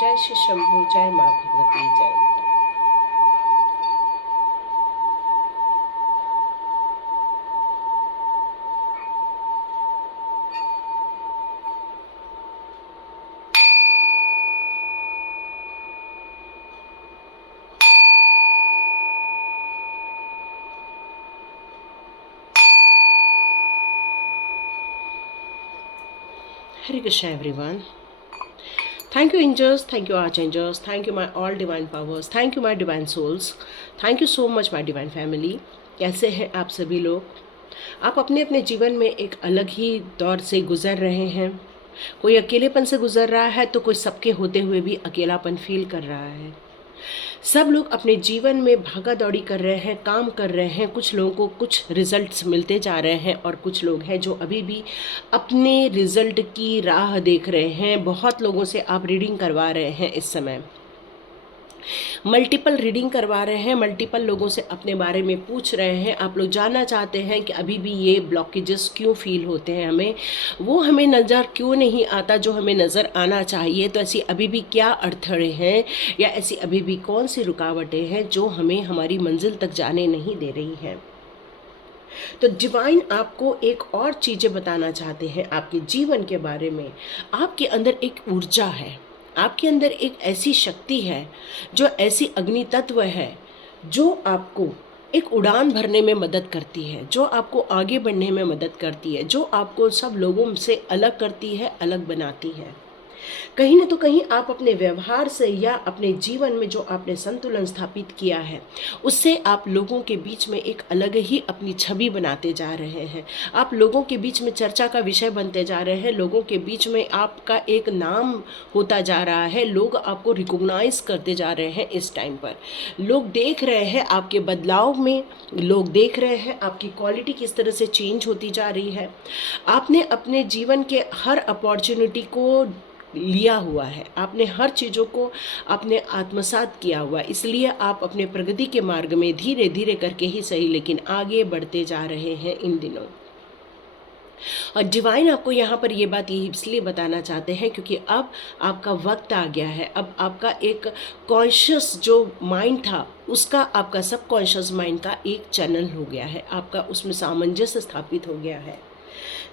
जय श्री शंभू, जय माँ भगवती, जय माता। Hare Krishna everyone. Thank you angels, thank you archangels, thank you my all divine powers, thank you my divine souls, thank you so much my divine family. कैसे हैं आप सभी लोग? आप अपने अपने जीवन में एक अलग ही दौर से गुजर रहे हैं। कोई अकेलेपन से गुजर रहा है तो कोई सबके होते हुए भी अकेलापन फील कर रहा है। सब लोग अपने जीवन में भागा दौड़ी कर रहे हैं, काम कर रहे हैं। कुछ लोगों को कुछ रिजल्ट्स मिलते जा रहे हैं और कुछ लोग हैं जो अभी भी अपने रिजल्ट की राह देख रहे हैं। बहुत लोगों से आप रीडिंग करवा रहे हैं, इस समय मल्टीपल रीडिंग करवा रहे हैं, मल्टीपल लोगों से अपने बारे में पूछ रहे हैं। आप लोग जानना चाहते हैं कि अभी भी ये ब्लॉकेजेस क्यों फील होते हैं, हमें वो हमें नज़र क्यों नहीं आता जो हमें नज़र आना चाहिए। तो ऐसी अभी भी क्या अड़थड़े हैं या ऐसी अभी भी कौन सी रुकावटें हैं जो हमें हमारी मंजिल तक जाने नहीं दे रही हैं। तो डिवाइन आपको एक और चीज़ें बताना चाहते हैं आपके जीवन के बारे में। आपके अंदर एक ऊर्जा है, आपके अंदर एक ऐसी शक्ति है, जो ऐसी अग्नि तत्व है जो आपको एक उड़ान भरने में मदद करती है, जो आपको आगे बढ़ने में मदद करती है, जो आपको सब लोगों से अलग करती है, अलग बनाती है। कहीं ना तो कहीं आप अपने व्यवहार से या अपने जीवन में जो आपने संतुलन स्थापित किया है, उससे आप लोगों के बीच में एक अलग ही अपनी छवि बनाते जा रहे हैं। आप लोगों के बीच में चर्चा का विषय बनते जा रहे हैं, लोगों के बीच में आपका एक नाम होता जा रहा है, लोग आपको रिकॉग्नाइज करते जा रहे हैं। इस टाइम पर लोग देख रहे हैं आपके बदलाव में, लोग देख रहे हैं आपकी क्वालिटी किस तरह से चेंज होती जा रही है। आपने अपने जीवन के हर अपॉर्चुनिटी को लिया हुआ है, आपने हर चीज़ों को आपने आत्मसात किया हुआ है, इसलिए आप अपने प्रगति के मार्ग में धीरे धीरे करके ही सही लेकिन आगे बढ़ते जा रहे हैं इन दिनों। और डिवाइन आपको यहाँ पर ये बात यही इसलिए बताना चाहते हैं क्योंकि अब आपका वक्त आ गया है। अब आपका एक कॉन्शियस जो माइंड था, उसका आपका सबकॉन्शियस माइंड का एक चैनल हो गया है, आपका उसमें सामंजस्य स्थापित हो गया है,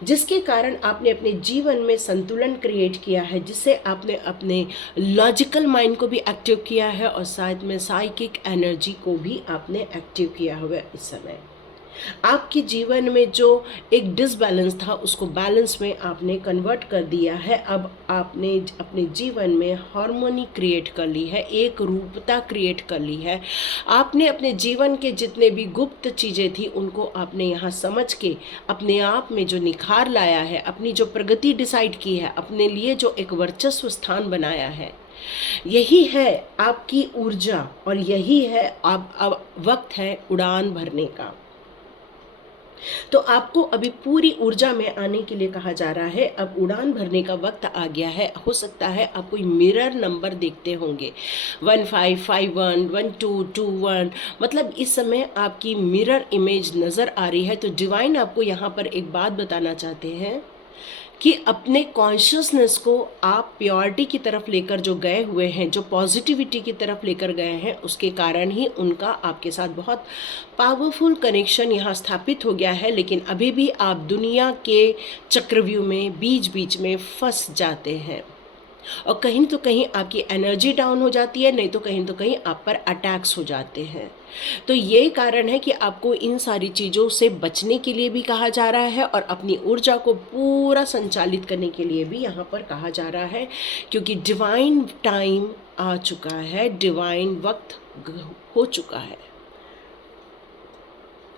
जिसके कारण आपने अपने जीवन में संतुलन क्रिएट किया है, जिससे आपने अपने लॉजिकल माइंड को भी एक्टिव किया है और साथ में साइकिक एनर्जी को भी आपने एक्टिव किया हुआ है। इस समय आपके जीवन में जो एक डिसबैलेंस था उसको बैलेंस में आपने कन्वर्ट कर दिया है। अब आपने अपने जीवन में हार्मोनी क्रिएट कर ली है, एक रूपता क्रिएट कर ली है। आपने अपने जीवन के जितने भी गुप्त चीज़ें थी उनको आपने यहाँ समझ के अपने आप में जो निखार लाया है, अपनी जो प्रगति डिसाइड की है, अपने लिए जो एक वर्चस्व स्थान बनाया है, यही है आपकी ऊर्जा और यही है अब वक्त है उड़ान भरने का। तो आपको अभी पूरी ऊर्जा में आने के लिए कहा जा रहा है। अब उड़ान भरने का वक्त आ गया है। हो सकता है आप कोई मिरर नंबर देखते होंगे 1551 1221, मतलब इस समय आपकी मिरर इमेज नज़र आ रही है। तो डिवाइन आपको यहाँ पर एक बात बताना चाहते हैं कि अपने कॉन्शियसनेस को आप प्योरिटी की तरफ लेकर जो गए हुए हैं, जो पॉजिटिविटी की तरफ लेकर गए हैं, उसके कारण ही उनका आपके साथ बहुत पावरफुल कनेक्शन यहाँ स्थापित हो गया है। लेकिन अभी भी आप दुनिया के चक्रव्यूह में बीच बीच में फंस जाते हैं और कहीं तो कहीं आपकी एनर्जी डाउन हो जाती है, नहीं तो कहीं आप पर अटैक्स हो जाते हैं। तो ये कारण है कि आपको इन सारी चीज़ों से बचने के लिए भी कहा जा रहा है और अपनी ऊर्जा को पूरा संचालित करने के लिए भी यहाँ पर कहा जा रहा है, क्योंकि डिवाइन टाइम आ चुका है, डिवाइन वक्त हो चुका है।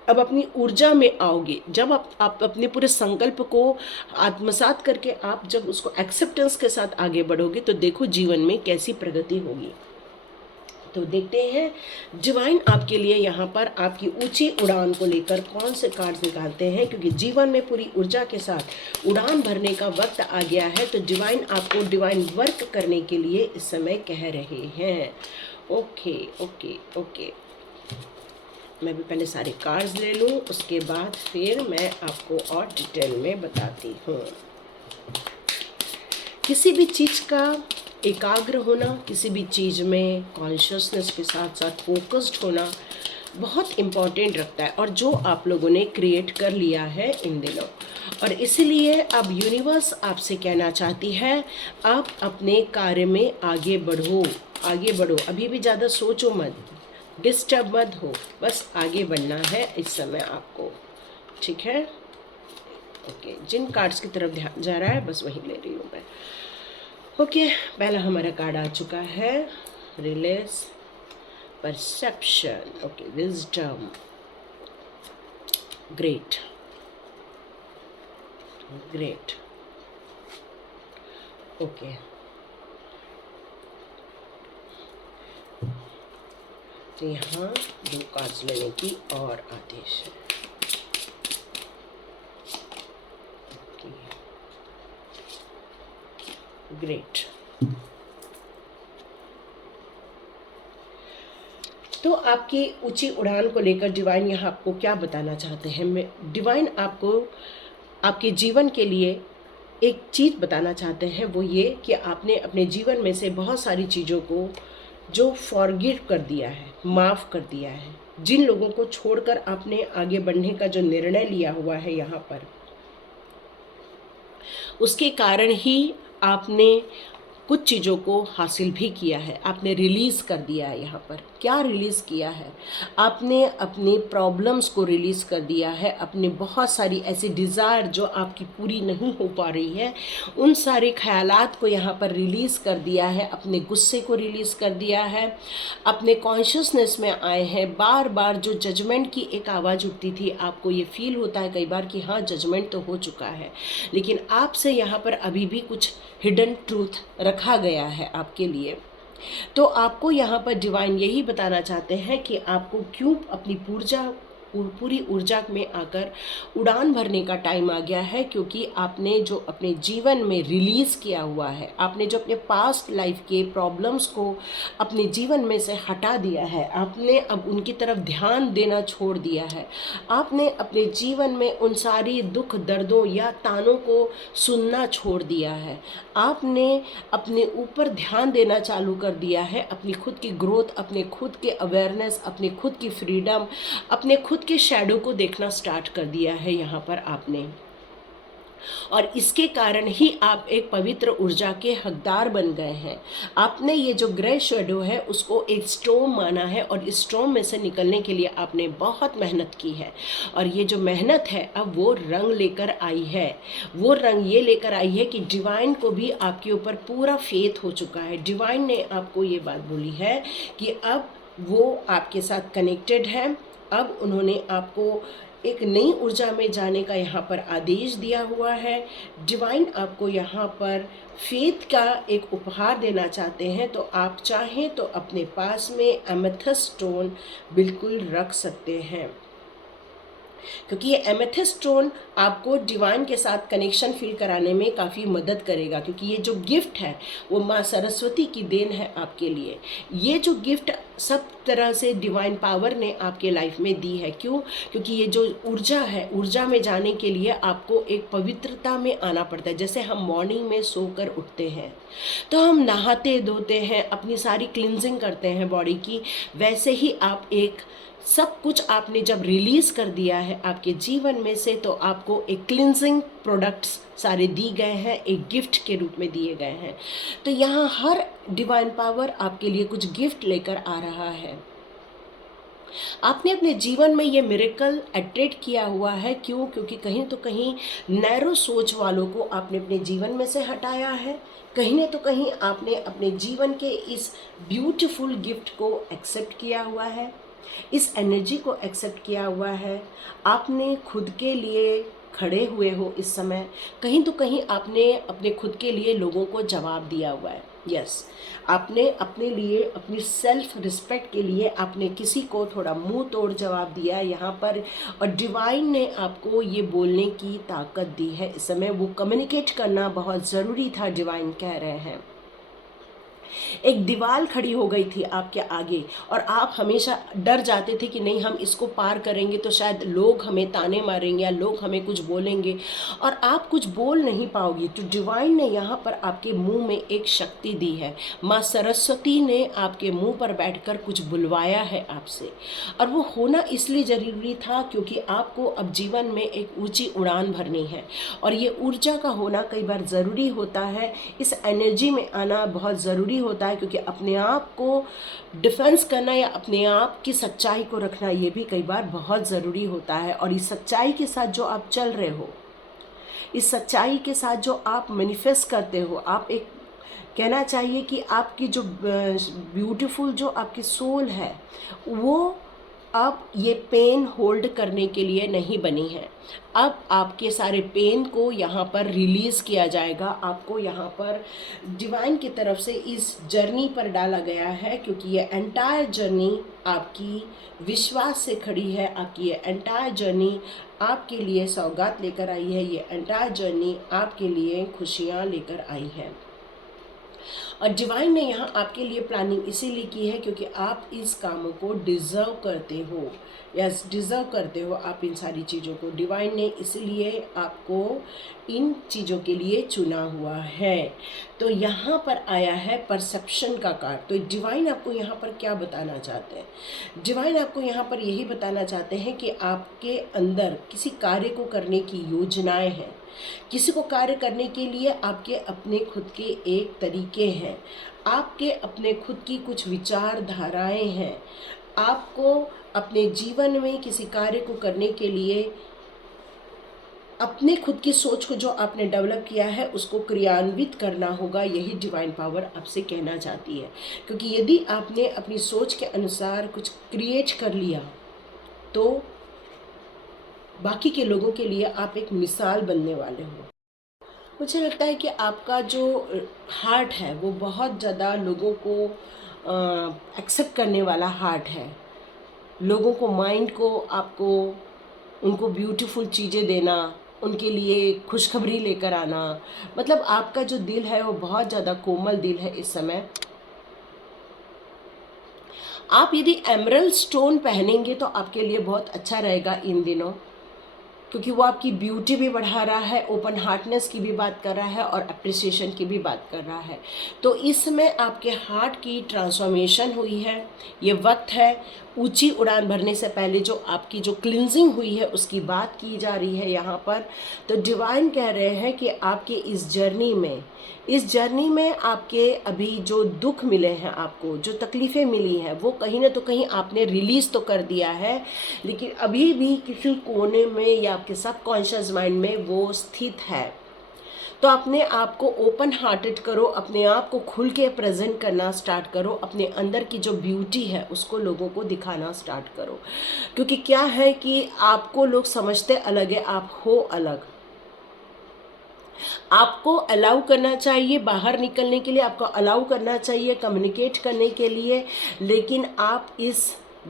अब अपनी ऊर्जा में आओगे जब आप अपने पूरे संकल्प को आत्मसात करके आप जब उसको एक्सेप्टेंस के साथ आगे बढ़ोगे तो देखो जीवन में कैसी प्रगति होगी। तो देखते हैं डिवाइन आपके लिए यहाँ पर आपकी ऊंची उड़ान को लेकर कौन से कार्ड निकालते हैं, क्योंकि जीवन में पूरी ऊर्जा के साथ उड़ान भरने का वक्त आ गया है। तो डिवाइन आपको डिवाइन वर्क करने के लिए इस समय कह रहे हैं। ओके ओके ओके, मैं भी पहले सारे कार्ड्स ले लूँ, उसके बाद फिर मैं आपको और डिटेल में बताती हूँ। किसी भी चीज़ का एकाग्र होना किसी भी चीज़ में, कॉन्शियसनेस के साथ साथ फोकस्ड होना बहुत इम्पॉर्टेंट रखता है, और जो आप लोगों ने क्रिएट कर लिया है इन दिनों। और इसीलिए अब यूनिवर्स आपसे कहना चाहती है, आप अपने कार्य में आगे बढ़ो, आगे बढ़ो। अभी भी ज़्यादा सोचो मत, डिस्टर्ब मत हो, बस आगे बढ़ना है इस समय आपको, ठीक है। ओके, जिन कार्ड्स की तरफ ध्यान जा रहा है बस वही ले रही हूँ मैं। ओके, पहला हमारा कार्ड आ चुका है, release, perception, okay, wisdom, great, great, okay. तो यहाँ 2 कार्ड्स लेने की और आदेश है। ग्रेट। तो आपकी ऊंची उड़ान को लेकर डिवाइन यहाँ आपको क्या बताना चाहते हैं? मैं डिवाइन आपको आपके जीवन के लिए एक चीज़ बताना चाहते हैं, वो ये कि आपने अपने जीवन में से बहुत सारी चीज़ों को जो फॉरगिव कर दिया है, माफ़ कर दिया है, जिन लोगों को छोड़कर आपने आगे बढ़ने का जो निर्णय लिया हुआ है यहाँ पर, उसके कारण ही आपने कुछ चीज़ों को हासिल भी किया है, आपने रिलीज़ कर दिया है। यहाँ पर क्या रिलीज़ किया है? आपने अपनी प्रॉब्लम्स को रिलीज़ कर दिया है, अपनी बहुत सारी ऐसी डिज़ायर जो आपकी पूरी नहीं हो पा रही है, उन सारे ख्यालात को यहाँ पर रिलीज़ कर दिया है, अपने गुस्से को रिलीज़ कर दिया है, अपने कॉन्शियसनेस में आए हैं। बार बार जो जजमेंट की एक आवाज़ उठती थी, आपको ये फील होता है कई बार कि हाँ जजमेंट तो हो चुका है, लेकिन आपसे यहाँ पर अभी भी कुछ हिडन ट्रूथ रखा गया है आपके लिए। तो आपको यहाँ पर डिवाइन यही बताना चाहते हैं कि आपको क्यों अपनी पूरी ऊर्जा में आकर उड़ान भरने का टाइम आ गया है, क्योंकि आपने जो अपने जीवन में रिलीज़ किया हुआ है, आपने जो अपने पास्ट लाइफ के प्रॉब्लम्स को अपने जीवन में से हटा दिया है, आपने अब उनकी तरफ ध्यान देना छोड़ दिया है, आपने अपने जीवन में उन सारी दुख दर्दों या तानों को सुनना छोड़ दिया है, आपने अपने ऊपर ध्यान देना चालू कर दिया है, अपनी खुद की ग्रोथ, अपने खुद के अवेयरनेस, अपने खुद की फ्रीडम, अपने खुद के शैडो को देखना स्टार्ट कर दिया है यहाँ पर आपने। और इसके कारण ही आप एक पवित्र ऊर्जा के हकदार बन गए हैं। आपने ये जो ग्रे शैडो है उसको एक स्टॉर्म माना है, और इस स्टॉर्म में से निकलने के लिए आपने बहुत मेहनत की है, और ये जो मेहनत है अब वो रंग लेकर आई है। वो रंग ये लेकर आई है कि डिवाइन को भी आपके ऊपर पूरा फेथ हो चुका है। डिवाइन ने आपको ये बात बोली है कि अब वो आपके साथ कनेक्टेड है, अब उन्होंने आपको एक नई ऊर्जा में जाने का यहाँ पर आदेश दिया हुआ है। डिवाइन आपको यहाँ पर फेथ का एक उपहार देना चाहते हैं, तो आप चाहें तो अपने पास में एमेथिस्ट स्टोन बिल्कुल रख सकते हैं, क्योंकि ये एमेथिस्ट स्टोन आपको डिवाइन के साथ कनेक्शन फील कराने में काफ़ी मदद करेगा, क्योंकि ये जो गिफ्ट है वो माँ सरस्वती की देन है आपके लिए। ये जो गिफ्ट सब तरह से डिवाइन पावर ने आपके लाइफ में दी है। क्यों? क्योंकि ये जो ऊर्जा है, ऊर्जा में जाने के लिए आपको एक पवित्रता में आना पड़ता है। जैसे हम मॉर्निंग में सोकर उठते हैं तो हम नहाते धोते हैं, अपनी सारी क्लिनजिंग करते हैं बॉडी की, वैसे ही आप एक सब कुछ आपने जब रिलीज़ कर दिया है आपके जीवन में से, तो आपको एक क्लिनजिंग प्रोडक्ट्स सारे दिए गए हैं, एक गिफ्ट के रूप में दिए गए हैं। तो यहाँ हर डिवाइन पावर आपके लिए कुछ गिफ्ट लेकर आ रहा है। आपने अपने जीवन में ये मिरेकल अट्रैक्ट किया हुआ है। क्यों? क्योंकि कहीं तो कहीं नैरो सोच वालों को आपने अपने जीवन में से हटाया है, कहीं न तो कहीं आपने अपने जीवन के इस ब्यूटीफुल गिफ्ट को एक्सेप्ट किया हुआ है, इस एनर्जी को एक्सेप्ट किया हुआ है। आपने खुद के लिए खड़े हुए हो इस समय, कहीं तो कहीं आपने अपने खुद के लिए लोगों को जवाब दिया हुआ है। यस, आपने अपने लिए, अपनी सेल्फ रिस्पेक्ट के लिए आपने किसी को थोड़ा मुंह तोड़ जवाब दिया है यहाँ पर, और डिवाइन ने आपको ये बोलने की ताकत दी है इस समय। वो कम्युनिकेट करना बहुत ज़रूरी था, डिवाइन कह रहे हैं। एक दीवार खड़ी हो गई थी आपके आगे, और आप हमेशा डर जाते थे कि नहीं हम इसको पार करेंगे तो शायद लोग हमें ताने मारेंगे या लोग हमें कुछ बोलेंगे, और आप कुछ बोल नहीं पाओगी। तो डिवाइन ने यहाँ पर आपके मुंह में एक शक्ति दी है। माँ सरस्वती ने आपके मुंह पर बैठकर कुछ बुलवाया है आपसे, और वो होना इसलिए ज़रूरी था क्योंकि आपको अब जीवन में एक ऊंची उड़ान भरनी है, और ये ऊर्जा का होना कई बार ज़रूरी होता है। इस एनर्जी में आना बहुत ज़रूरी होता है, क्योंकि अपने आप को डिफेंस करना या अपने आप की सच्चाई को रखना ये भी कई बार बहुत ज़रूरी होता है। और इस सच्चाई के साथ जो आप चल रहे हो, इस सच्चाई के साथ जो आप मैनिफेस्ट करते हो, आप एक कहना चाहिए कि आपकी जो ब्यूटीफुल जो आपकी सोल है, वो अब ये पेन होल्ड करने के लिए नहीं बनी है। अब आपके सारे पेन को यहाँ पर रिलीज़ किया जाएगा। आपको यहाँ पर डिवाइन की तरफ से इस जर्नी पर डाला गया है, क्योंकि ये एंटायर जर्नी आपकी विश्वास से खड़ी है। आपकी ये एंटायर जर्नी आपके लिए सौगात लेकर आई है। ये एंटायर जर्नी आपके लिए खुशियाँ लेकर आई है। और डिवाइन ने यहाँ आपके लिए प्लानिंग इसीलिए की है क्योंकि आप इस कामों को डिज़र्व करते हो। यस, डिज़र्व करते हो आप इन सारी चीज़ों को। डिवाइन ने इसलिए आपको इन चीज़ों के लिए चुना हुआ है। तो यहाँ पर आया है परसेप्शन का कार्ड। तो डिवाइन आपको यहाँ पर क्या बताना चाहते हैं? डिवाइन आपको यहाँ पर यही बताना चाहते हैं कि आपके अंदर किसी कार्य को करने की योजनाएं हैं। किसी को कार्य करने के लिए आपके अपने खुद के एक तरीके हैं, आपके अपने खुद की कुछ विचारधाराएं हैं। आपको अपने जीवन में किसी कार्य को करने के लिए अपने खुद की सोच को जो आपने डेवलप किया है उसको क्रियान्वित करना होगा। यही डिवाइन पावर आपसे कहना चाहती है, क्योंकि यदि आपने अपनी सोच के अनुसार कुछ क्रिएट कर लिया तो बाकी के लोगों के लिए आप एक मिसाल बनने वाले हो। मुझे लगता है कि आपका जो हार्ट है वो बहुत ज़्यादा लोगों को एक्सेप्ट करने वाला हार्ट है। लोगों को, माइंड को, आपको उनको ब्यूटीफुल चीज़ें देना, उनके लिए खुशखबरी लेकर आना, मतलब आपका जो दिल है वो बहुत ज़्यादा कोमल दिल है इस समय। आप यदि एमरल्ड स्टोन पहनेंगे तो आपके लिए बहुत अच्छा रहेगा इन दिनों, क्योंकि वो आपकी ब्यूटी भी बढ़ा रहा है, ओपन हार्टनेस की भी बात कर रहा है और अप्रिसिएशन की भी बात कर रहा है। तो इस समय आपके हार्ट की ट्रांसफॉर्मेशन हुई है। ये वक्त है ऊंची उड़ान भरने से पहले जो आपकी जो क्लिनजिंग हुई है उसकी बात की जा रही है यहाँ पर। तो डिवाइन कह रहे हैं कि आपके इस जर्नी में आपके अभी जो दुख मिले हैं, आपको जो तकलीफ़ें मिली हैं, वो कहीं ना तो कहीं आपने रिलीज़ तो कर दिया है, लेकिन अभी भी किसी कोने में या आपके सबकॉन्शियस माइंड में वो स्थित है। तो अपने आप को ओपन हार्टेड करो, अपने आप को खुल के प्रेजेंट करना स्टार्ट करो, अपने अंदर की जो ब्यूटी है उसको लोगों को दिखाना स्टार्ट करो। क्योंकि क्या है कि आपको लोग समझते अलग है, आप हो अलग। आपको अलाउ करना चाहिए बाहर निकलने के लिए, आपको अलाउ करना चाहिए कम्युनिकेट करने के लिए, लेकिन आप इस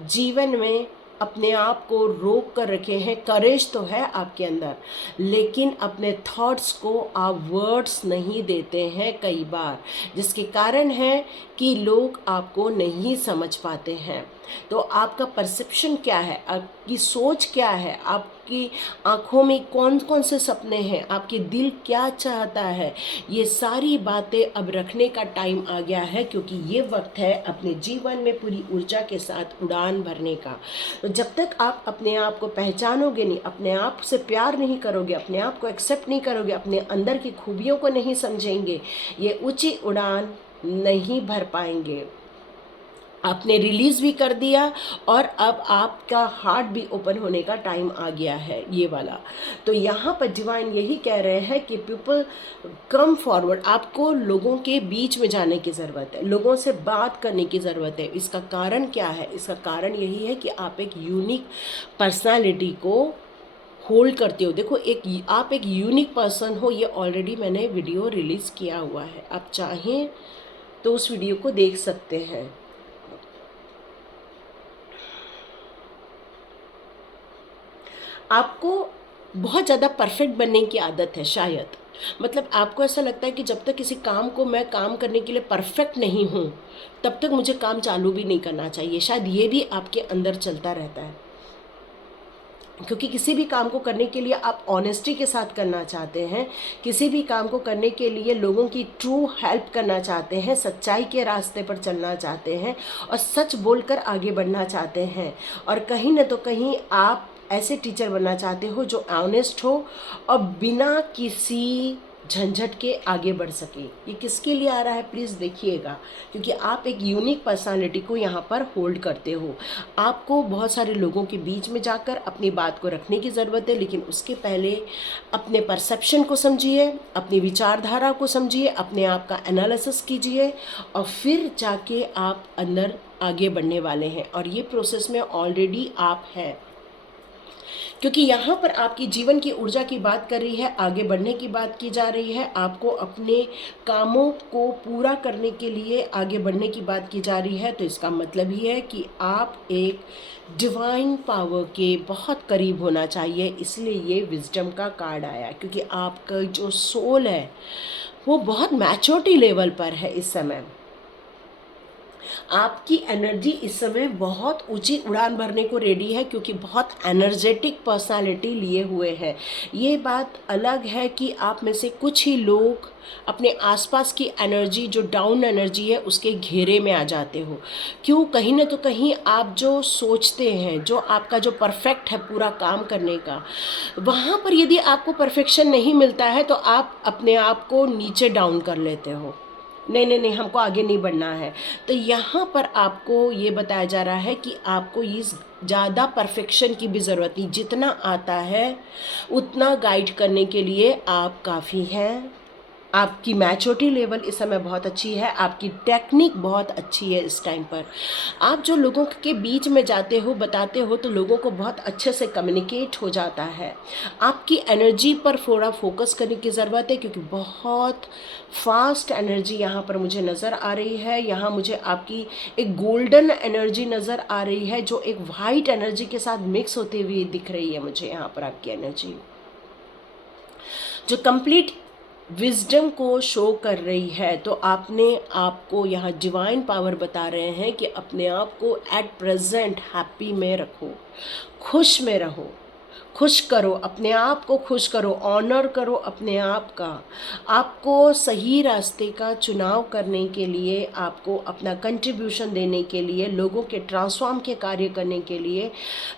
जीवन में अपने आप को रोक कर रखे हैं। करेज तो है आपके अंदर, लेकिन अपने थॉट्स को आप वर्ड्स नहीं देते हैं कई बार, जिसके कारण है कि लोग आपको नहीं समझ पाते हैं। तो आपका परसेप्शन क्या है, आपकी सोच क्या है, आपकी आँखों में कौन कौन से सपने हैं, आपके दिल क्या चाहता है, ये सारी बातें अब रखने का टाइम आ गया है। क्योंकि ये वक्त है अपने जीवन में पूरी ऊर्जा के साथ उड़ान भरने का। तो जब तक आप अपने आप को पहचानोगे नहीं, अपने आप से प्यार नहीं करोगे, अपने आप को एक्सेप्ट नहीं करोगे, अपने अंदर की खूबियों को नहीं समझेंगे, ये ऊंची उड़ान नहीं भर पाएंगे। आपने रिलीज़ भी कर दिया और अब आपका हार्ट भी ओपन होने का टाइम आ गया है, ये वाला। तो यहाँ पर डिवाइन यही कह रहे हैं कि पीपल कम फॉरवर्ड। आपको लोगों के बीच में जाने की ज़रूरत है, लोगों से बात करने की ज़रूरत है। इसका कारण क्या है? इसका कारण यही है कि आप एक यूनिक पर्सनालिटी को होल्ड करते हो। देखो, आप एक यूनिक पर्सन हो, ये ऑलरेडी मैंने वीडियो रिलीज़ किया हुआ है, आप चाहें तो उस वीडियो को देख सकते हैं। आपको बहुत ज़्यादा परफेक्ट बनने की आदत है शायद, मतलब आपको ऐसा लगता है कि जब तक किसी काम को मैं काम करने के लिए परफेक्ट नहीं हूँ, तब तक मुझे काम चालू भी नहीं करना चाहिए। शायद ये भी आपके अंदर चलता रहता है, क्योंकि किसी भी काम को करने के लिए आप ऑनेस्टी के साथ करना चाहते हैं, किसी भी काम को करने के लिए लोगों की ट्रू हेल्प करना चाहते हैं, सच्चाई के रास्ते पर चलना चाहते हैं और सच बोलकर आगे बढ़ना चाहते हैं। और कहीं न तो कहीं आप ऐसे टीचर बनना चाहते हो जो ऑनेस्ट हो और बिना किसी झंझट के आगे बढ़ सके। ये किसके लिए आ रहा है प्लीज़ देखिएगा, क्योंकि आप एक यूनिक पर्सनालिटी को यहाँ पर होल्ड करते हो। आपको बहुत सारे लोगों के बीच में जाकर अपनी बात को रखने की ज़रूरत है, लेकिन उसके पहले अपने परसेप्शन को समझिए, अपनी विचारधारा को समझिए, अपने आप का एनालिसिस कीजिए और फिर जाके आप अंदर आगे बढ़ने वाले हैं। और ये प्रोसेस में ऑलरेडी आप हैं, क्योंकि यहाँ पर आपकी जीवन की ऊर्जा की बात कर रही है, आगे बढ़ने की बात की जा रही है, आपको अपने कामों को पूरा करने के लिए आगे बढ़ने की बात की जा रही है। तो इसका मतलब ही है कि आप एक डिवाइन पावर के बहुत करीब होना चाहिए। इसलिए ये विजडम का कार्ड आया, क्योंकि आपका जो सोल है वो बहुत मैच्योरिटी लेवल पर है इस समय। आपकी एनर्जी इस समय बहुत ऊंची उड़ान भरने को रेडी है, क्योंकि बहुत एनर्जेटिक पर्सनालिटी लिए हुए हैं। ये बात अलग है कि आप में से कुछ ही लोग अपने आसपास की एनर्जी, जो डाउन एनर्जी है, उसके घेरे में आ जाते हो। क्यों? कहीं ना तो कहीं आप जो सोचते हैं, जो आपका जो परफेक्ट है पूरा काम करने का, वहाँ पर यदि आपको परफेक्शन नहीं मिलता है तो आप अपने आप को नीचे डाउन कर लेते हो। नहीं नहीं नहीं, हमको आगे नहीं बढ़ना है। तो यहाँ पर आपको ये बताया जा रहा है कि आपको इस ज़्यादा परफेक्शन की भी ज़रूरत नहीं, जितना आता है उतना गाइड करने के लिए आप काफ़ी हैं। आपकी मैच्योरिटी लेवल इस समय बहुत अच्छी है, आपकी टेक्निक बहुत अच्छी है। इस टाइम पर आप जो लोगों के बीच में जाते हो, बताते हो, तो लोगों को बहुत अच्छे से कम्युनिकेट हो जाता है। आपकी एनर्जी पर थोड़ा फोकस करने की ज़रूरत है, क्योंकि बहुत फास्ट एनर्जी यहाँ पर मुझे नज़र आ रही है। यहाँ मुझे आपकी एक गोल्डन एनर्जी नज़र आ रही है, जो एक वाइट एनर्जी के साथ मिक्स होती हुई दिख रही है मुझे। यहाँ पर आपकी एनर्जी जो कंप्लीट विजडम को शो कर रही है। तो आपने आपको यहाँ डिवाइन पावर बता रहे हैं कि अपने आप को एट प्रेजेंट हैप्पी में रखो, खुश में रहो, खुश करो अपने आप को, खुश करो, ऑनर करो अपने आप का। आपको सही रास्ते का चुनाव करने के लिए, आपको अपना कंट्रीब्यूशन देने के लिए, लोगों के ट्रांसफॉर्म के कार्य करने के लिए,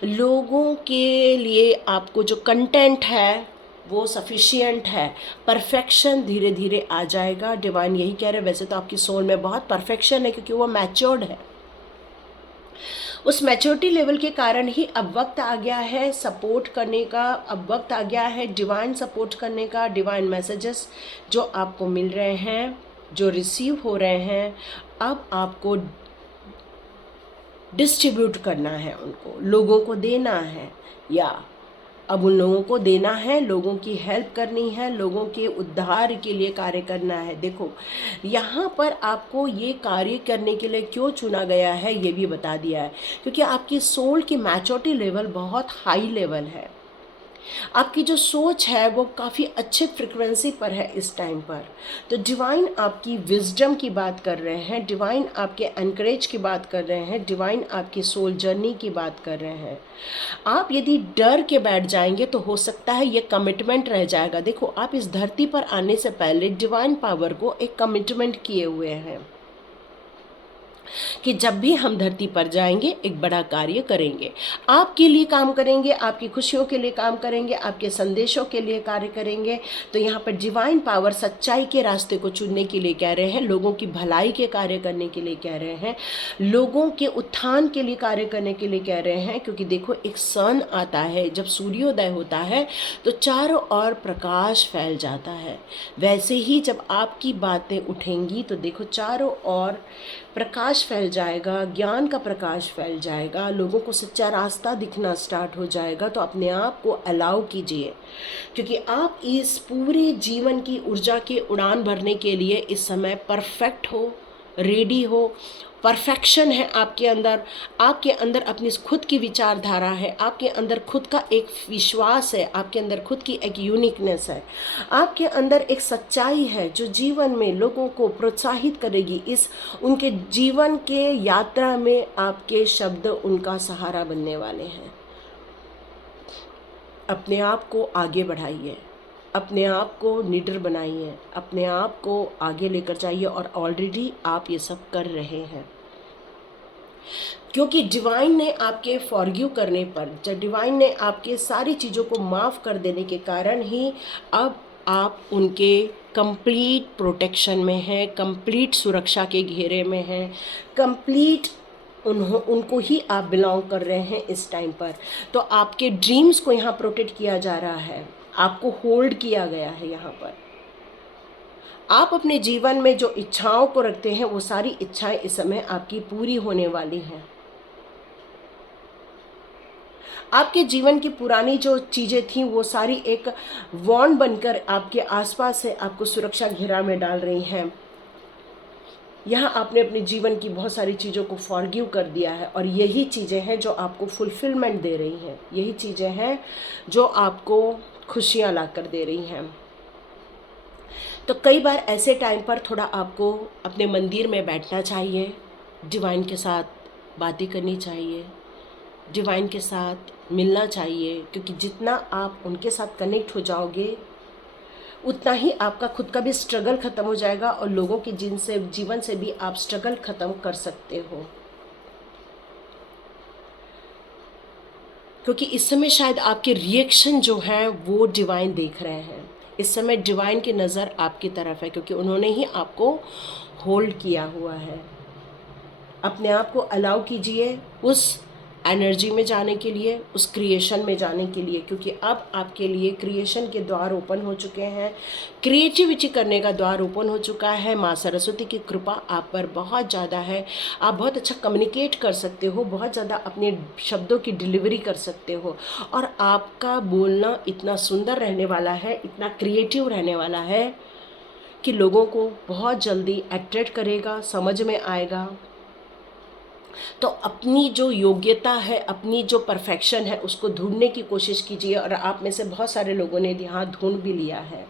लोगों के लिए आपको जो कंटेंट है वो सफिशिएंट है। परफेक्शन धीरे धीरे आ जाएगा। डिवाइन यही कह रहे हैं। वैसे तो आपकी सोल में बहुत परफेक्शन है, क्योंकि वो मैच्योर्ड है। उस मैच्योरिटी लेवल के कारण ही अब वक्त आ गया है सपोर्ट करने का, अब वक्त आ गया है डिवाइन सपोर्ट करने का। डिवाइन मैसेजेस जो आपको मिल रहे हैं, जो रिसीव हो रहे हैं, अब आपको डिस्ट्रीब्यूट करना है, उनको लोगों को देना है, या अब उन लोगों को देना है, लोगों की हेल्प करनी है, लोगों के उद्धार के लिए कार्य करना है। देखो यहाँ पर आपको ये कार्य करने के लिए क्यों चुना गया है ये भी बता दिया है, क्योंकि आपकी सोल की मैच्योरिटी लेवल बहुत हाई लेवल है। आपकी जो सोच है वो काफ़ी अच्छे फ्रिक्वेंसी पर है इस टाइम पर। तो डिवाइन आपकी विजडम की बात कर रहे हैं, डिवाइन आपके एनकरेज की बात कर रहे हैं, डिवाइन आपकी सोल जर्नी की बात कर रहे हैं। आप यदि डर के बैठ जाएंगे तो हो सकता है ये कमिटमेंट रह जाएगा। देखो आप इस धरती पर आने से पहले डिवाइन पावर को एक कमिटमेंट किए हुए हैं कि जब भी हम धरती पर जाएंगे एक बड़ा कार्य करेंगे, आपके लिए काम करेंगे, आपकी खुशियों के लिए काम करेंगे, आपके संदेशों के लिए कार्य करेंगे। तो यहाँ पर डिवाइन पावर सच्चाई के रास्ते को चुनने के लिए कह रहे हैं, लोगों की भलाई के कार्य करने के लिए कह रहे हैं, लोगों के उत्थान के लिए कार्य करने के लिए कह रहे हैं। क्योंकि देखो एक सन आता है, जब सूर्योदय होता है तो चारों ओर प्रकाश फैल जाता है। वैसे ही जब आपकी बातें उठेंगी तो देखो चारों ओर प्रकाश फैल जाएगा, ज्ञान का प्रकाश फैल जाएगा, लोगों को सच्चा रास्ता दिखना स्टार्ट हो जाएगा। तो अपने आप को अलाउ कीजिए, क्योंकि आप इस पूरे जीवन की ऊर्जा के उड़ान भरने के लिए इस समय परफेक्ट हो, रेडी हो, परफेक्शन है आपके अंदर अपनी खुद की विचारधारा है, आपके अंदर खुद का एक विश्वास है, आपके अंदर खुद की एक यूनिकनेस है, आपके अंदर एक सच्चाई है जो जीवन में लोगों को प्रोत्साहित करेगी। इस उनके जीवन के यात्रा में आपके शब्द उनका सहारा बनने वाले हैं। अपने आप को आगे बढ़ाइए, अपने आप को निडर बनाइए, अपने आप को आगे लेकर जाइए, और ऑलरेडी आप ये सब कर रहे हैं। क्योंकि डिवाइन ने आपके फॉरगिव करने पर, जब डिवाइन ने आपके सारी चीज़ों को माफ़ कर देने के कारण ही अब आप उनके कंप्लीट प्रोटेक्शन में हैं, कंप्लीट सुरक्षा के घेरे में हैं, कंप्लीट उनको ही आप बिलोंग कर रहे हैं इस टाइम पर। तो आपके ड्रीम्स को यहाँ प्रोटेक्ट किया जा रहा है, आपको होल्ड किया गया है यहाँ पर। आप अपने जीवन में जो इच्छाओं को रखते हैं वो सारी इच्छाएं इस समय आपकी पूरी होने वाली हैं। आपके जीवन की पुरानी जो चीज़ें थी वो सारी एक वॉन्ड बनकर आपके आसपास है, आपको सुरक्षा घेरा में डाल रही हैं। यहाँ आपने अपने जीवन की बहुत सारी चीज़ों को फॉरगिव कर दिया है, और यही चीज़ें हैं जो आपको फुलफिलमेंट दे रही हैं, यही चीज़ें हैं जो आपको खुशियाँ ला कर दे रही हैं। तो कई बार ऐसे टाइम पर थोड़ा आपको अपने मंदिर में बैठना चाहिए, डिवाइन के साथ बातें करनी चाहिए, डिवाइन के साथ मिलना चाहिए, क्योंकि जितना आप उनके साथ कनेक्ट हो जाओगे उतना ही आपका खुद का भी स्ट्रगल ख़त्म हो जाएगा, और लोगों के जीवन से भी आप स्ट्रगल ख़त्म कर सकते हो। क्योंकि इस समय शायद आपके रिएक्शन जो हैं वो डिवाइन देख रहे हैं। इस समय डिवाइन की नज़र आपकी तरफ है, क्योंकि उन्होंने ही आपको होल्ड किया हुआ है। अपने आप को अलाउ कीजिए उस एनर्जी में जाने के लिए, उस क्रिएशन में जाने के लिए, क्योंकि अब आपके लिए क्रिएशन के द्वार ओपन हो चुके हैं, क्रिएटिविटी करने का द्वार ओपन हो चुका है। माँ सरस्वती की कृपा आप पर बहुत ज़्यादा है, आप बहुत अच्छा कम्युनिकेट कर सकते हो, बहुत ज़्यादा अपने शब्दों की डिलीवरी कर सकते हो, और आपका बोलना इतना सुंदर रहने वाला है, इतना क्रिएटिव रहने वाला है कि लोगों को बहुत जल्दी अट्रैक्ट करेगा, समझ में आएगा। तो अपनी जो योग्यता है, अपनी जो परफेक्शन है, उसको ढूंढने की कोशिश कीजिए, और आप में से बहुत सारे लोगों ने यहाँ ढूंढ भी लिया है।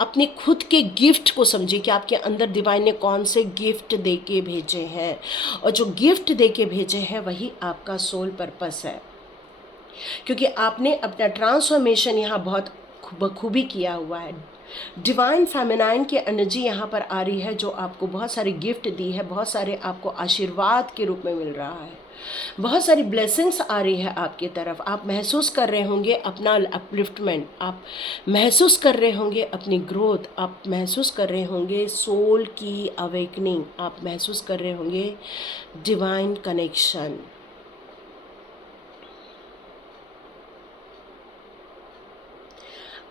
अपने खुद के गिफ्ट को समझिए कि आपके अंदर डिवाइन ने कौन से गिफ्ट दे के भेजे हैं, और जो गिफ्ट दे के भेजे हैं वही आपका सोल पर्पस है। क्योंकि आपने अपना ट्रांसफॉर्मेशन यहाँ बहुत बखूबी किया हुआ है। डिवाइन फेमिनाइन की एनर्जी यहाँ पर आ रही है, जो आपको बहुत सारे गिफ्ट दी है, बहुत सारे आपको आशीर्वाद के रूप में मिल रहा है, बहुत सारी ब्लेसिंग्स आ रही है आपकी तरफ। आप महसूस कर रहे होंगे अपना अपलिफ्टमेंट, आप महसूस कर रहे होंगे अपनी ग्रोथ, आप महसूस कर रहे होंगे सोल की अवेकनिंग, आप महसूस कर रहे होंगे डिवाइन कनेक्शन।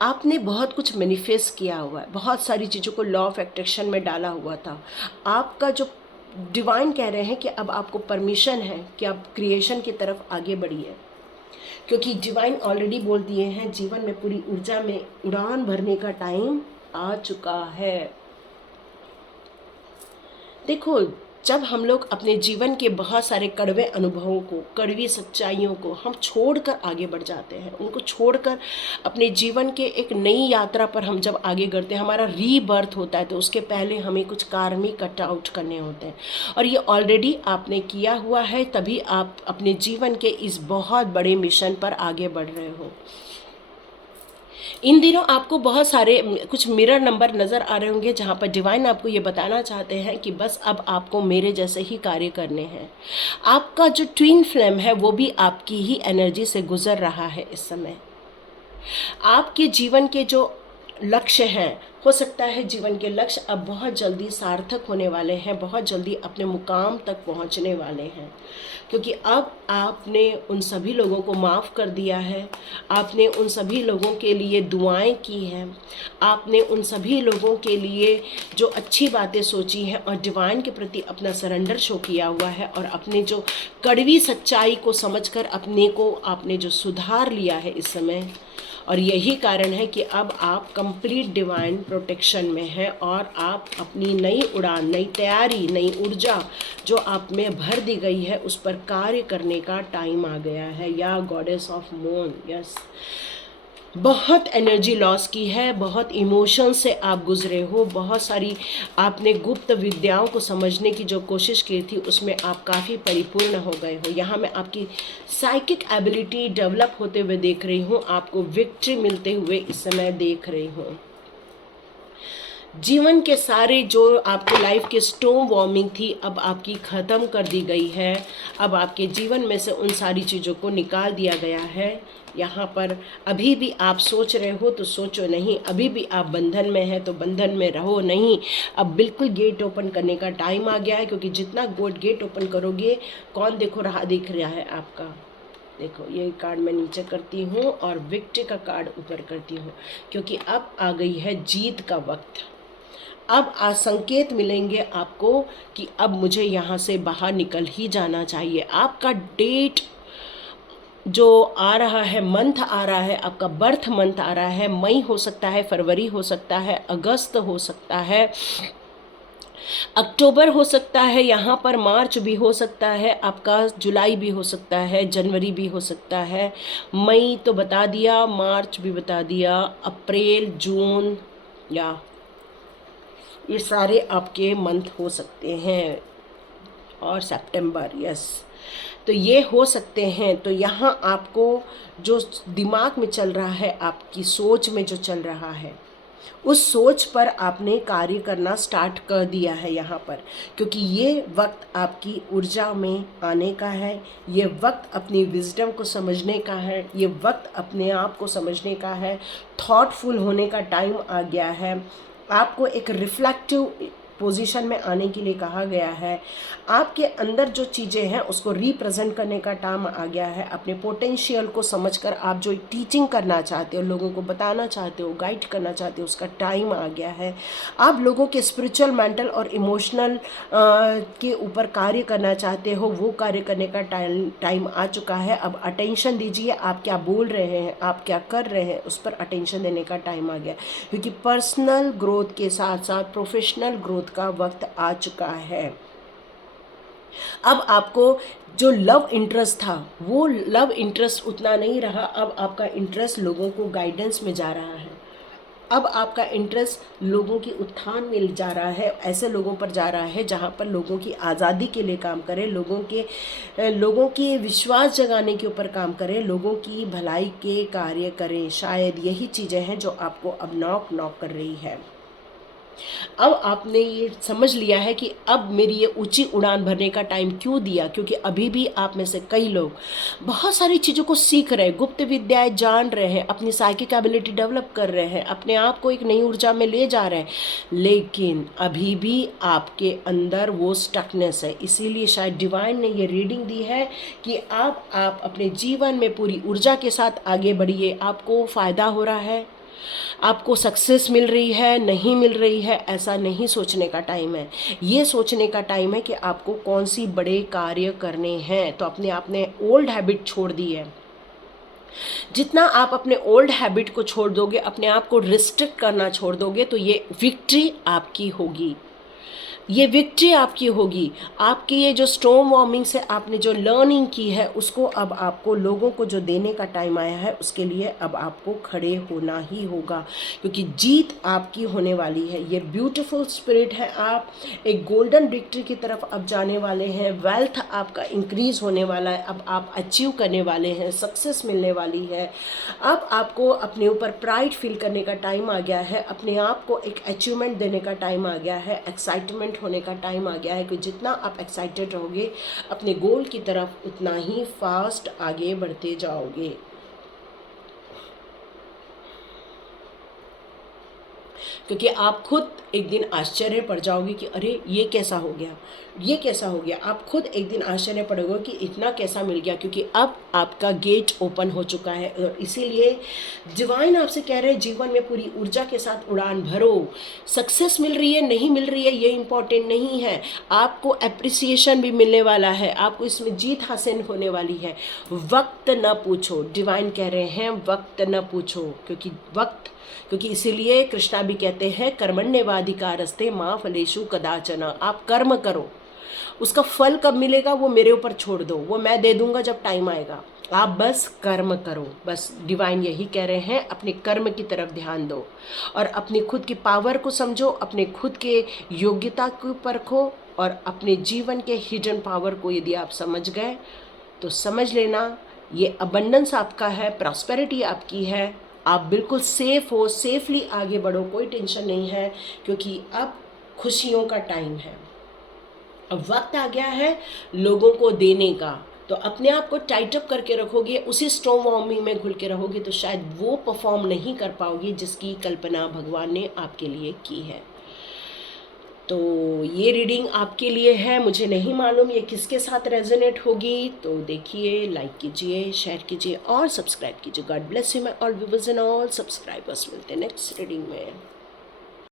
आपने बहुत कुछ मैनिफेस्ट किया हुआ है, बहुत सारी चीज़ों को लॉ ऑफ अट्रैक्शन में डाला हुआ था। आपका जो डिवाइन कह रहे हैं कि अब आपको परमिशन है कि आप क्रिएशन की तरफ आगे बढ़िए, क्योंकि डिवाइन ऑलरेडी बोल दिए हैं जीवन में पूरी ऊर्जा में उड़ान भरने का टाइम आ चुका है। देखो, जब हम लोग अपने जीवन के बहुत सारे कड़वे अनुभवों को, कड़वी सच्चाइयों को हम छोड़कर आगे बढ़ जाते हैं, उनको छोड़कर अपने जीवन के एक नई यात्रा पर हम जब आगे बढ़ते हैं, हमारा रीबर्थ होता है, तो उसके पहले हमें कुछ कार्मिक कट आउट करने होते हैं, और ये ऑलरेडी आपने किया हुआ है, तभी आप अपने जीवन के इस बहुत बड़े मिशन पर आगे बढ़ रहे हो। इन दिनों आपको बहुत सारे कुछ मिरर नंबर नज़र आ रहे होंगे, जहाँ पर डिवाइन आपको ये बताना चाहते हैं कि बस अब आपको मेरे जैसे ही कार्य करने हैं। आपका जो ट्विन फ्लेम है वो भी आपकी ही एनर्जी से गुजर रहा है इस समय। आपके जीवन के जो लक्ष्य हैं, हो सकता है जीवन के लक्ष्य अब बहुत जल्दी सार्थक होने वाले हैं, बहुत जल्दी अपने मुकाम तक पहुंचने वाले हैं, क्योंकि अब आपने उन सभी लोगों को माफ़ कर दिया है, आपने उन सभी लोगों के लिए दुआएं की हैं, आपने उन सभी लोगों के लिए जो अच्छी बातें सोची हैं और डिवाइन के प्रति अपना सरेंडर शो किया हुआ है, और अपने जो कड़वी सच्चाई को समझकर अपने को आपने जो सुधार लिया है इस समय, और यही कारण है कि अब आप कंप्लीट डिवाइन प्रोटेक्शन में हैं और आप अपनी नई उड़ान, नई तैयारी, नई ऊर्जा जो आप में भर दी गई है उस पर कार्य करने का टाइम आ गया है। या गॉडेस ऑफ मून, यस, बहुत एनर्जी लॉस की है, बहुत इमोशन से आप गुजरे हो, बहुत सारी आपने गुप्त विद्याओं को समझने की जो कोशिश की थी उसमें आप काफ़ी परिपूर्ण हो गए हो। यहाँ मैं आपकी साइकिक एबिलिटी डेवलप होते हुए देख रही हूँ, आपको विक्ट्री मिलते हुए इस समय देख रही हूँ। जीवन के सारे जो आपके लाइफ के स्टॉर्म वार्मिंग थी अब आपकी ख़त्म कर दी गई है। अब आपके जीवन में से उन सारी चीज़ों को निकाल दिया गया है। यहाँ पर अभी भी आप सोच रहे हो तो सोचो नहीं, अभी भी आप बंधन में है तो बंधन में रहो नहीं। अब बिल्कुल गेट ओपन करने का टाइम आ गया है, क्योंकि जितना गेट ओपन करोगे, कौन दिख रहा है आपका, देखो ये कार्ड मैं नीचे करती हूँ और विक्ट्री का कार्ड ऊपर करती हूँ, क्योंकि अब आ गई है जीत का वक्त। अब आज संकेत मिलेंगे आपको कि अब मुझे यहाँ से बाहर निकल ही जाना चाहिए। आपका डेट जो आ रहा है, मंथ आ रहा है, आपका बर्थ मंथ आ रहा है, मई हो सकता है, फरवरी हो सकता है, अगस्त हो सकता है, अक्टूबर हो सकता है, यहाँ पर मार्च भी हो सकता है, आपका जुलाई भी हो सकता है, जनवरी भी हो सकता है, मई तो बता दिया, मार्च भी बता दिया, अप्रैल, जून, या ये सारे आपके मंथ हो सकते हैं, और सितंबर, यस, तो ये हो सकते हैं। तो यहाँ आपको जो दिमाग में चल रहा है, आपकी सोच में जो चल रहा है, उस सोच पर आपने कार्य करना स्टार्ट कर दिया है यहाँ पर, क्योंकि ये वक्त आपकी ऊर्जा में आने का है, ये वक्त अपनी विजडम को समझने का है, ये वक्त अपने आप को समझने का है, थॉटफुल होने का टाइम आ गया है। आपको एक रिफ्लेक्टिव पोजीशन में आने के लिए कहा गया है। आपके अंदर जो चीज़ें हैं उसको रिप्रेजेंट करने का टाइम आ गया है। अपने पोटेंशियल को समझकर आप जो टीचिंग करना चाहते हो, लोगों को बताना चाहते हो, गाइड करना चाहते हो, उसका टाइम आ गया है। आप लोगों के स्पिरिचुअल, मेंटल और इमोशनल के ऊपर कार्य करना चाहते हो, वो कार्य करने का टाइम आ चुका है। अब अटेंशन दीजिए, आप क्या बोल रहे हैं, आप क्या कर रहे हैं, उस पर अटेंशन देने का टाइम आ गया, क्योंकि पर्सनल ग्रोथ के साथ साथ प्रोफेशनल ग्रोथ का वक्त आ चुका है। अब आपको जो लव इंटरेस्ट था वो लव इंटरेस्ट उतना नहीं रहा। अब आपका इंटरेस्ट लोगों को गाइडेंस में जा रहा है। अब आपका इंटरेस्ट लोगों की उत्थान में जा रहा है, ऐसे लोगों पर जा रहा है जहाँ पर लोगों की आज़ादी के लिए काम करें, लोगों के विश्वास जगाने के ऊपर काम करें, लोगों की भलाई के कार्य करें। शायद यही चीज़ें हैं जो आपको अब नॉक कर रही है। अब आपने ये समझ लिया है कि अब मेरी ये ऊंची उड़ान भरने का टाइम क्यों दिया, क्योंकि अभी भी आप में से कई लोग बहुत सारी चीज़ों को सीख रहे हैं, गुप्त विद्याएं जान रहे हैं, अपनी साइकिक एबिलिटी डेवलप कर रहे हैं, अपने आप को एक नई ऊर्जा में ले जा रहे हैं, लेकिन अभी भी आपके अंदर वो स्टकनेस है। इसीलिए शायद डिवाइन ने ये रीडिंग दी है कि अब आप अपने जीवन में पूरी ऊर्जा के साथ आगे बढ़िए। आपको फ़ायदा हो रहा है, आपको सक्सेस मिल रही है, नहीं मिल रही है, ऐसा नहीं सोचने का टाइम है। ये सोचने का टाइम है कि आपको कौन सी बड़े कार्य करने हैं। तो अपने आपने ओल्ड हैबिट छोड़ दी है। जितना आप अपने ओल्ड हैबिट को छोड़ दोगे, अपने आप को रिस्ट्रिक्ट करना छोड़ दोगे, तो ये विक्ट्री आपकी होगी, ये विक्ट्री आपकी होगी। आपकी ये जो स्टॉर्म वार्मिंग से आपने जो लर्निंग की है उसको अब आपको लोगों को जो देने का टाइम आया है, उसके लिए अब आपको खड़े होना ही होगा, क्योंकि जीत आपकी होने वाली है। ये ब्यूटीफुल स्पिरिट है, आप एक गोल्डन विक्ट्री की तरफ अब जाने वाले हैं। वेल्थ आपका इंक्रीज होने वाला है, अब आप अचीव करने वाले हैं, सक्सेस मिलने वाली है। अब आपको अपने ऊपर प्राइड फील करने का टाइम आ गया है, अपने आप को एक अचीवमेंट देने का टाइम आ गया है, एक्साइटमेंट होने का टाइम आ गया है कि जितना आप एक्साइटेड रहोगे अपने गोल की तरफ, उतना ही फास्ट आगे बढ़ते जाओगे। क्योंकि आप खुद एक दिन आश्चर्य पड़ जाओगे कि अरे ये कैसा हो गया। ये कैसा हो गया, आप खुद एक दिन आश्चर्य पड़ोगे कि इतना कैसा मिल गया, क्योंकि अब आपका गेट ओपन हो चुका है। और इसीलिए डिवाइन आपसे कह रहे हैं जीवन में पूरी ऊर्जा के साथ उड़ान भरो। सक्सेस मिल रही है नहीं मिल रही है ये इम्पोर्टेंट नहीं है, आपको अप्रिसिएशन भी मिलने वाला है, आपको इसमें जीत हासिल होने वाली है। वक्त न पूछो, डिवाइन कह रहे हैं वक्त न पूछो, क्योंकि इसीलिए कृष्णा भी कहते हैं कर्मण्येवाधिकारस्ते माँ फलेषु कदाचन, आप कर्म करो, उसका फल कब मिलेगा वो मेरे ऊपर छोड़ दो, वो मैं दे दूंगा जब टाइम आएगा, आप बस कर्म करो। बस डिवाइन यही कह रहे हैं, अपने कर्म की तरफ ध्यान दो और अपनी खुद की पावर को समझो, अपने खुद के योग्यता को परखो और अपने जीवन के हिडन पावर को यदि आप समझ गए तो समझ लेना ये अबंडेंस आपका है, प्रॉस्पेरिटी आपकी है, आप बिल्कुल सेफ हो, सेफली आगे बढ़ो, कोई टेंशन नहीं है, क्योंकि अब खुशियों का टाइम है। अब वक्त आ गया है लोगों को देने का, तो अपने आप को टाइट अप करके रखोगे, उसी स्टॉर्म वार्मिंग में घुल के रहोगे तो शायद वो परफॉर्म नहीं कर पाओगे जिसकी कल्पना भगवान ने आपके लिए की है। तो ये रीडिंग आपके लिए है, मुझे नहीं मालूम ये किसके साथ रेजोनेट होगी, तो देखिए, लाइक कीजिए, शेयर कीजिए और सब्सक्राइब कीजिए। God bless you my all viewers and all subscribers. मिलते हैं नेक्स्ट रीडिंग में।